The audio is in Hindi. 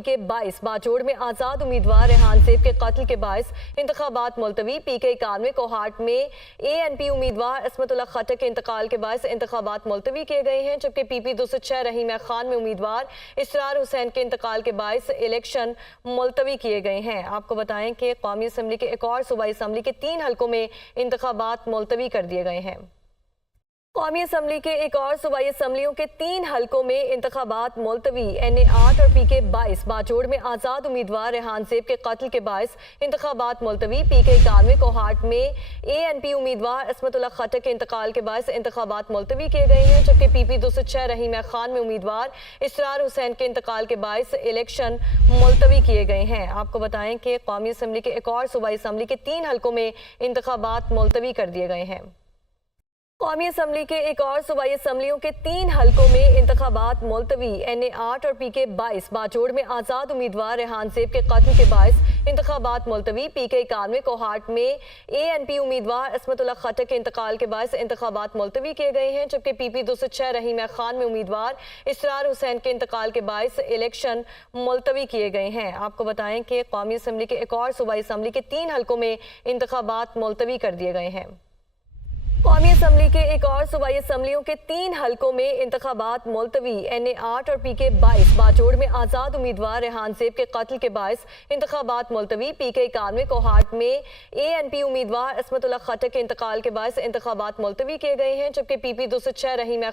के 22 बाजोड़ में आजाद उम्मीदवार रेहान ज़ेब के कत्ल के बायस इंतखाबात मुलतवी। पीके 91 कोहाट में ANP उम्मीदवार असमतुल्ला खट्टक के इंतकाल के बायस इंतखाबात मुलतवी किए गए हैं, जबकि PP 206 रहीम खान में उम्मीदवार इसरार हुसैन के इंतकाल के बायस इलेक्शन मुलतवी किए गए हैं। आपको बताएं कि कौमी असम्बली के एक और सूबाई असम्बली के 3 हलकों में इंतखाबात मुलतवी कर दिए गए हैं। कौमी असम्बली के एक और सूबाई असम्बलियों के 3 हलकों में इंतखाबात मुलतवी। NA 8 और PK 22 बाजोड़ में आजाद उम्मीदवार रेहान ज़ेब के कत्ल के बायस इंतखाबात मुलतवी। PK 91 कोहाट में ANP उम्मीदवार असमतुल्ला खट्टक के इंतकाल के बायस इंतखाबात मुलतवी किए गए हैं, जबकि PP 206 रहीम खान में उम्मीदवार इसरार हुसैन के इंतकाल के बायस इलेक्शन मुलतवी किए गए हैं। आपको बताएं कि कौमी असम्बली के एक और सूबाई असम्बली के 3 हलकों में इंतखाबात मुलतवी कर दिए गए हैं। कौमी असम्बली के एक और सूबाई असम्बलियों के 3 हलकों में इंतखाबात मुलतवी। NA 8 और PK 22 बाजोड़ में आजाद उम्मीदवार रेहान ज़ेब के कत्ल के बायस इंतखाबात मुलतवी। PK 91 कोहाट में ANP उम्मीदवार असमतुल्ला खट्टक के इंतकाल के बायस इंतखाबात मुलतवी किए गए हैं, जबकि PP 206 रहीम खान में उम्मीदवार इसरार हुसैन के इंतकाल के बायस इलेक्शन मुलतवी किए गए हैं। आपको बताएं कि कौमी असम्बली के एक और सूबाई असम्बली के 3 हलकों में इंतखाबात मुलतवी कर दिए गए हैं। कौमी असम्बली के एक और सूबाई असम्बलियों के 3 हलकों में इंतखाबात मुलतवी। NA 8 और PK 22 बाजोड़ में आजाद उम्मीदवार रेहान ज़ेब के कत्ल के बायस इंतखाबात मुलतवी। PK 91 कोहाट में ANP उम्मीदवार असमतुल्ला खट्टक के इंतकाल के बायस इंतखाबात मुलतवी किए गए हैं, जबकि PP 206 रहीम